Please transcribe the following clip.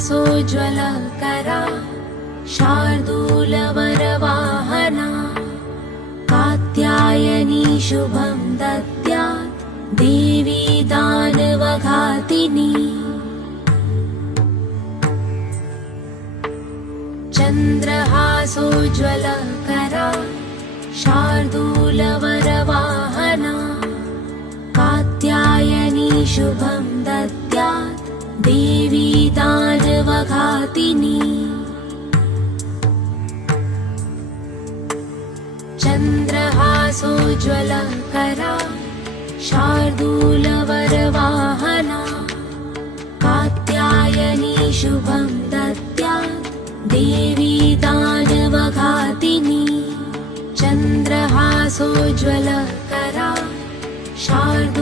चन्द्रहासोज्ज्वलकरा शार्दूलवरवाहना कात्यायनी शुभं दद्यात् देवी दानवघातिनी चन्द्रहासोज्ज्वलकरा शार्दूलवरवाहना कात्यायनी शुभं दद्यात् देवी दानवघातिनी चन्द्रहासोज्ज्वलकरा शार्दूलवरवाहना कात्यायनी शुभं दद्यात् देवी दानवघातिनी चन्द्रहासोज्ज्वलकरा शार्दूलवरवाहना